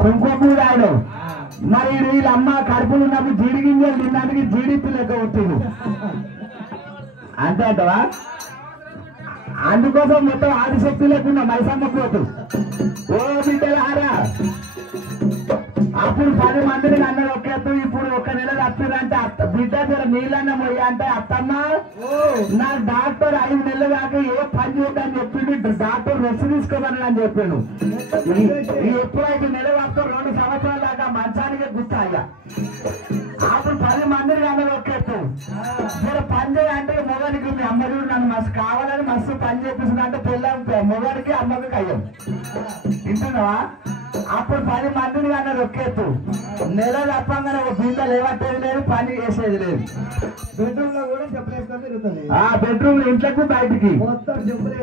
కుంకుమూడాడు మరి వీళ్ళమ్మ కడుపులు ఉన్నప్పుడు జీడి గింజలు తినడానికి జీడిపి లెక్క వచ్చింది అంతే అంటవా? అందుకోసం మొత్తం ఆదిశక్తి లేకుండా మైసమ్మ పోతు ఓ బిడ్డలారా అప్పుడు 10 మందిని అన్నది ఒకేత్తు ఇప్పుడు 1 నెల తప్పిరంటే బిడ్డ జర నీళ్ళన్న మొయ్య అంటే అత్తమ్మ నా డాక్టర్ 5 నెలలు దాకా ఏ పని చేయదని చెప్పిండు డాక్టర్ రెస్ట్ తీసుకోమని అని చెప్పాను ఎప్పుడైతే నెల వరకు 2 సంవత్సరాల దాకా మంచానికి గుర్తాయ్యా అప్పుడు 10 మందిని అన్నది ఒకేత్తు జర పని చేయాలంటే మొగడికి మీ అమ్మడు నన్ను మస్తు కావాలని మస్తు పని చేపిస్తున్నా అంటే పిల్ల మొగడికి అమ్మకి కయ్యం వింటున్నావా? అప్పుడు 10 మందిని అన్నది ఒకేత్తు నెల తప్పంగానే ఒక బింద లేవట్టేది లేదు పని చేసేది లేదు బెడ్రూమ్ లో కూడా చెప్పలేసుకొని తిరుగుతుంది ఆ బెడ్రూమ్ ఇంట్లోకి బయటికి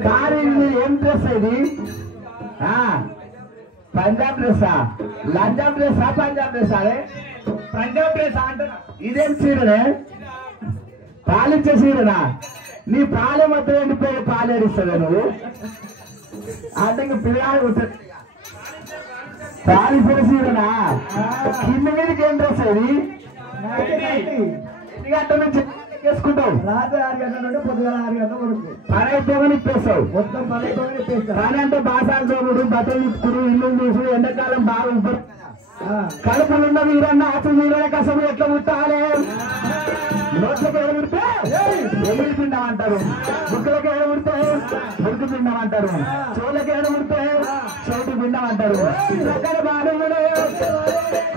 కానీ ఏం డ్రెస్ ఇది పంజాబ్ డ్రెస్సా లంజాబ్ డ్రెస్సా పంజాబ్ డ్రెస్ అదే పంజాబ్ డ్రెస్ అంటే ఇదేం సీరనే పాలిచ్చే సీరనా నీ పాలే మొత్తం ఎండిపోయి పాలేడిస్తావే నువ్వు అంటే ఇంక పిల్లలు ఉంటుంది పాలిచ్చిన సీరనా కింద మీదకి ఏం డ్రెస్ అది ఎన్ని గంటల నుంచి చేసుకుంటావు రాత్రి 6 గంటల నుండి పొద్దుగల 6 గంటల వరకు పని అయిపోగానే ఇప్పేస్తావు మొత్తం పని అయిపోగానే ఇప్పేస్తావు పని అంటే బాసాలు తోముడు బట్టలు ఇప్పుడు ఇల్లు చూసు ఎండాకాలం బాగా ఉబ్బరు కడుపులున్న వీరన్న అసలు వీరన్న కసము ఎట్లా ముట్టాలి నోట్లకి ఏడుముడితే ఎగిరి పిండమంటారు బుక్కలకి ఏడుముడితే బురికి పిండమంటారు చోళ్ళకి ఏడుముడితే చోటు పిండమంటారు అక్కడ బాలుడే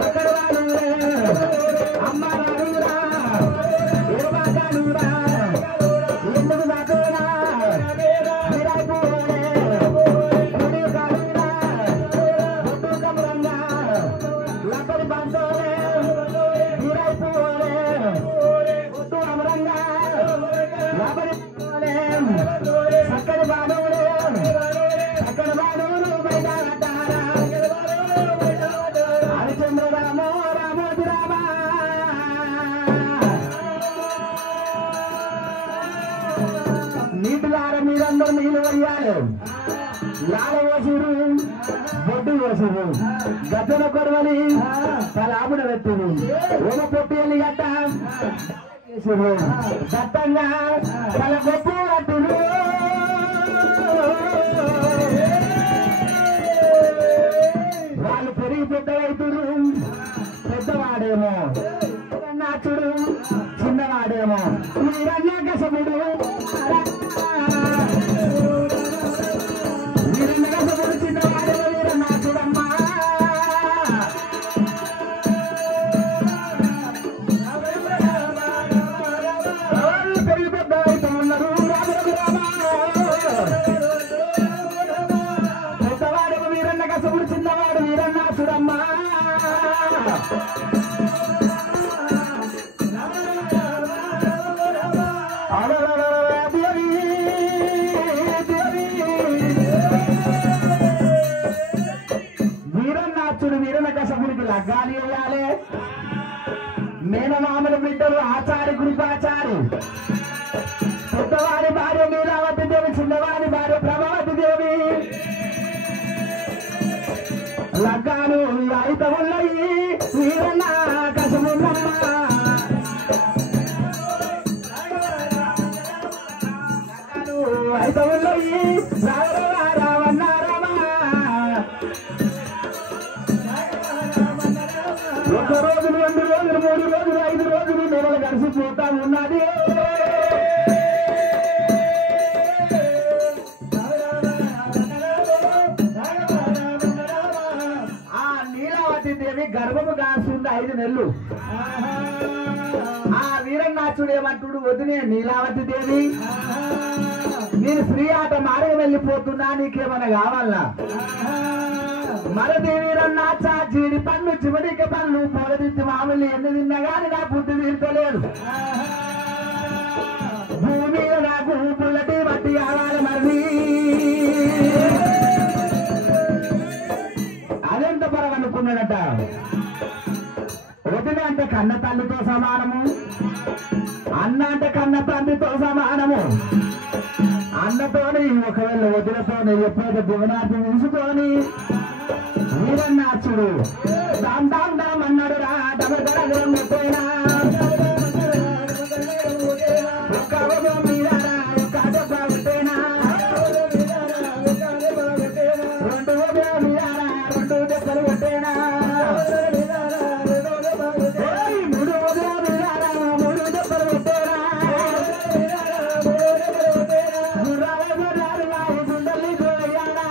అక్కడ బాలుడే అమ్మ బాలురా ఏ బాలురా ఎందుకు బాలురా నీటిలార మీరందరూ నీళ్ళు వేయాలి లాల పోసిరు బొడ్డు పోసిరు గద్దెల కొడవలి తలాపుడ పెట్టిరు ఓమ పొట్టి వెళ్ళి గట్ట దత్తంగా తల గొప్ప కట్టిరు మేనమామల బిడ్డలు ఆచారి కృపాచారి, పెద్దవారి భార్య నీలావతి దేవి, చిన్నవారి భార్య ప్రభావతి దేవి. లగ్గాలు అయితే ఉన్నాయి వీరన్న కసమున్నమ్మ, అయితే ఉన్నాయి రావణ రామ. ఒక రోజు 2 రోజులు 3 రోజులు 5 రోజులు నెలలు కలిసిపోతా ఉన్నది. ఆ నీలావతి దేవి గర్భము కాస్తుంది 5 నెలలు. ఆ వీరన్నాచుడు ఏమంటుడు, వదినే నీలావతి దేవి, నేను స్త్రీ ఆట మారగ వెళ్ళిపోతున్నా, నీకేమన్నా కావాలా? మరది వీరన్నాచ జీడి పన్ను చివరికి పన్ను పొలదిత్తి మామూలు ఎన్ని తిన్నా గాని నా బుద్ధి తీర్చలేదు. భూమి నాకు పుల్లటి బట్టి కావాలి మరి. అదెంత పరం అనుకున్నాడట. వదిన అంటే కన్న తల్లితో సమానము, అన్న అంటే కన్న తండ్రితో సమానము. అన్నతోని ఒకవేళ వదినతోని ఎప్పుడైతే దివనార్థి నిలుచుకొని వీరన్నాచుడు దాం దాం దాం అన్నాడు రా. డమడమేనా ఒక్క మీరారా ఒక్క దెబ్బ కొట్టేనా, 2 మీరారా 2 దెబ్బలు కొట్టేనా, 3 మీరారా 3 దెబ్బలు కొట్టేనా. గుండెల్ని గోయాడా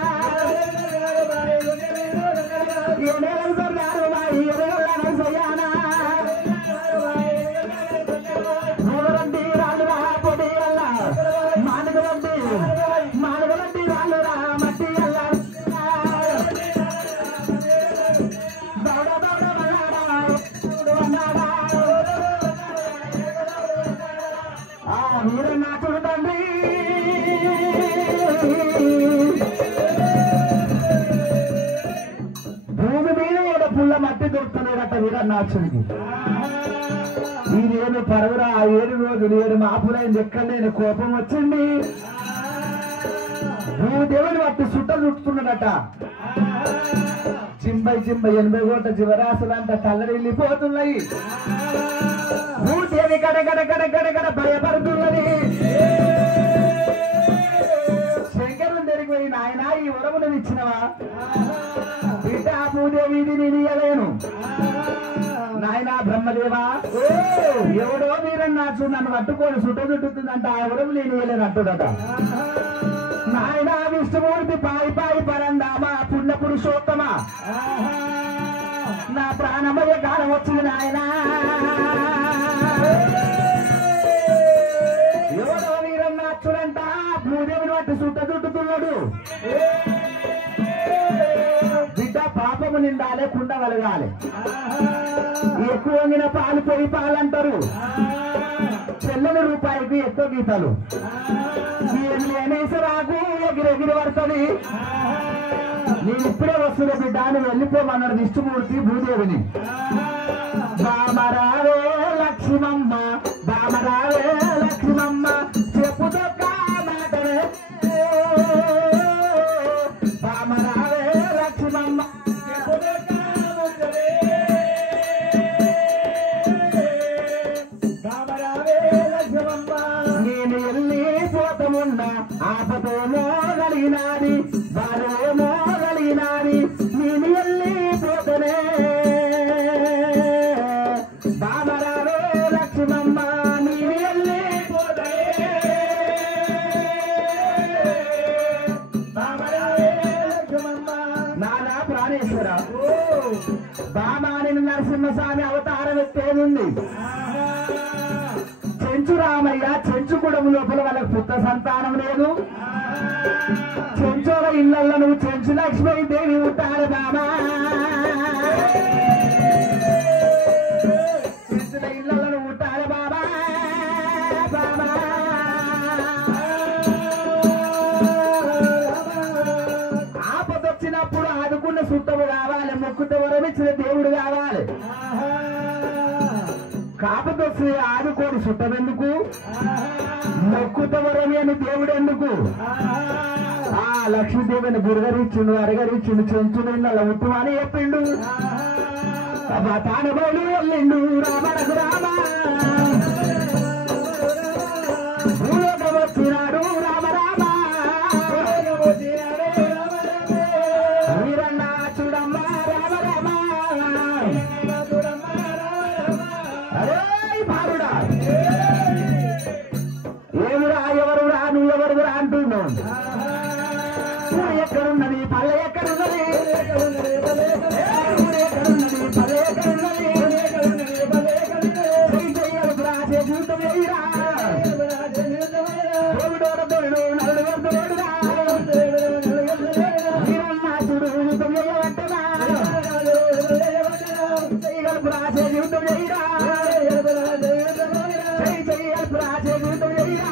వీరన్నాచుడు తండ్రి భూమి మీద ఏదో పుల్ల మట్టి దొరుకుతున్నాడట వీరన్నాచుడికి. ఈయనేమి పరుగురా 7 రోజులు 7 మాపులైంది, ఎక్కడలేని కోపం వచ్చింది. భూదేవుని బట్టి చుట్టుతున్నాడట. జింబై 80 కోట్ల జీవరాశులంతా తల్లడిల్లిపోతున్నాయి. భూదేవి గడగడ భయపడుతున్నది. శంకరుని దగ్గరికి పోయి, నాయన ఈ వరమును ఇచ్చినవా? బిడ్డ భూదేవి ఇది నేను ఇయ్యలేను. నాయన బ్రహ్మదేవా, ఎవడో వీరన్నాచు నన్ను పట్టుకొని చుట్టుతుందంట, ఆ వరము నేను ఇయ్యలేను అంటుడట. నాయన విష్ణుమూర్తి పాయి పరందామా పుణ్య పురుషోత్తమా, నా ప్రాణమయ్యే కాలం వచ్చింది నాయన. ఎవడో వీరన్నాచుడంట భూదేవిని బట్టి చుట్టుతున్నాడు. బిడ్డ పాపము నిండాలి, కుండ వలగాలి. ఎక్కువ వంగిన పాలు పొడి పాలంటారు. చెల్లని రూపాయికి ఎక్కువ గీతాలు. రాకు ఎగిరెగిరి పడుతుంది. నేను ఇప్పుడే వస్తున్నా బిడ్డ అని వెళ్ళిపోమన్నాడు విష్ణుమూర్తి భూదేవిని. బామరావే లక్ష్మమ్మ, బామరావే లక్ష్మమ్మ, చెప్పుతో మాటలే బామరావే లక్ష్మమ్మ. నేను వెళ్ళిపోతమున్నా ఆపతోమో కలిగినాది, బారేమో కలిగినాది, నేను వెళ్ళిపోతనే బామరావే లక్ష్మమ్మ, నేను వెళ్ళిపోతనే బామరావే లక్ష్మమ్మ. నానా ప్రాణేశ్వర బామాని నరసింహస్వామి అవతారం ఎత్తేముంది. చెంచు రామయ్య చెంచుకుడం లోపల వాళ్ళకి పుత్ర సంతానం లేదు. చెంచోల ఇళ్లలో నువ్వు చెంచు లక్ష్మీదేవి ఉంటాడు బామా. చెంచుల ఇళ్లలో నువ్వు ఉంటాడు బాబా బాబా. ఆపదొచ్చినప్పుడు ఆదుకున్న సుట్టము కావాలి, మొక్కుతో వరమిచ్చిన దేవుడు కావాలి. కాకపోతే వస్తే ఆదుకోడు చుట్టమెందుకు మొక్కుతవరని అని దేవుడు ఎందుకు ఆ లక్ష్మీదేవిని బురగరిచ్చిండు అరగరిచ్చిండు చెంచుడు అలా ఉత్తమ అని చెప్పిండు తానబోలు వెళ్ళిండు రామనకు రామ భూలోక వచ్చినాడు రామ రామ వీరన్న చూడమ్మ రామ రామ అరే బాలుడా ఏమిరా ఎవరురా నువ్వెవరురా అంటున్నావు ఎక్కడున్నది పల్లె ఎక్కడున్నది పల్లె ఎక్కడున్నది రాసే జీవితం వేయిరా తోడుడోడ తోడు నలుగురు తోడురా వీరన్నాచుడు జీవితం వేయబట్టరా చేయగలుపు రాసే జీవితం వేయిరా చేయగలుపు రాసే జీవితం వేయిరా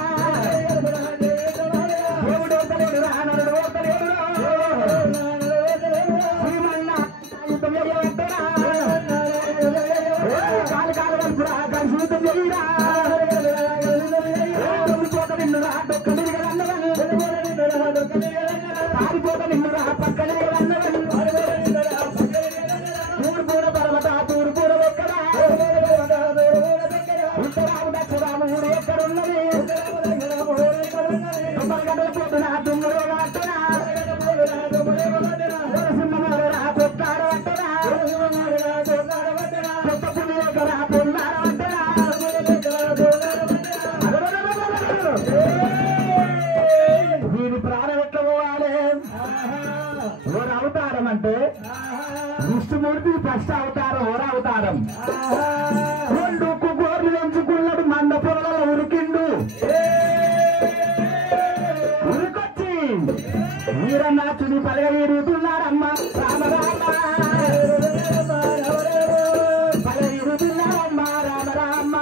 పారిపోత నిన్నురా పక్కనే అన్నవని తూర్పూర పర్వత తూర్పూర ఎక్కడ ఉత్తరాము దక్షిణాము ఊరు ఎక్కడున్నది గంటల పొద్దున దుమ్ములో అట్టనా సింహమారా కొట్టారు అట్టనా కొత్త పులి ఎక్కడ పొన్నారు అట్టనా వీరి ప్రాణం ఎట్లా పోవాలి ఓర అవతారం అంటే విష్ణుమూర్తి ఫస్ట్ అవతారం ఓర అవతారం రెండు గోర్లు ఎంచుకున్నాడు మంద పొరలలో ఉరికిండు ఉరికొచ్చి వీరన్నాచుని పలగీరుతున్నారమ్మా రామ రామ పలగీరుతున్నారమ్మా రామ రామ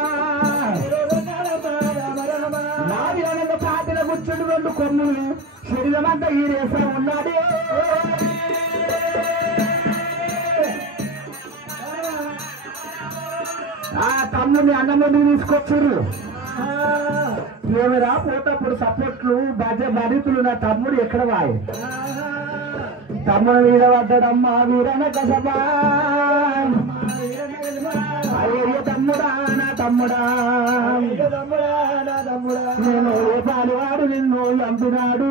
నావ్యానంద పాతిల కూర్చుండు రెండు కొమ్ములు శరీరమంతా ఈరేసా ఉన్నాడే ఆ తమ్ముడిని అన్నముడిని తీసుకొచ్చారు ఏమిరా పోతప్పుడు సపోర్ట్లు బరితులు నా తమ్ముడు ఎక్కడ వాయి తమ్ముడు మీద పడ్డాడమ్మా వీరన కసబా అయ్యో తమ్ముడా నా తమ్ముడా నేను ఏ పాలివాడు నిన్ను చంపినాడు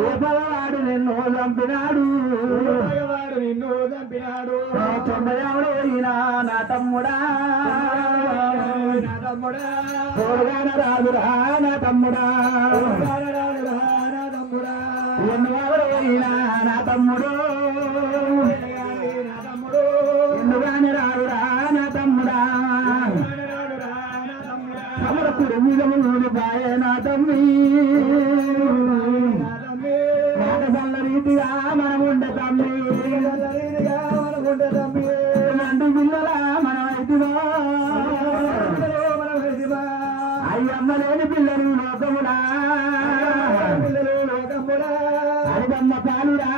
ఏ పలవాడు నిన్ను చంపినాడు తొంభైవాడు అయినా నా తమ్ముడా తోడుగాన రాదురా నా తమ్ముడా ఎన్నవాడు అయినా నా తమ్ముడు ఎన్నుగానే రాదురా నా తమ్ముడా సమరకుడు నిజములు బాయే నా తమ్మి నాటసల్ల రీతిగా మనముండే తమ్మి మండు పిల్లలా మనమైతివా అయ్యమ్మ లేని పిల్లలు లోకముడా అడిగమ్మ పాలురా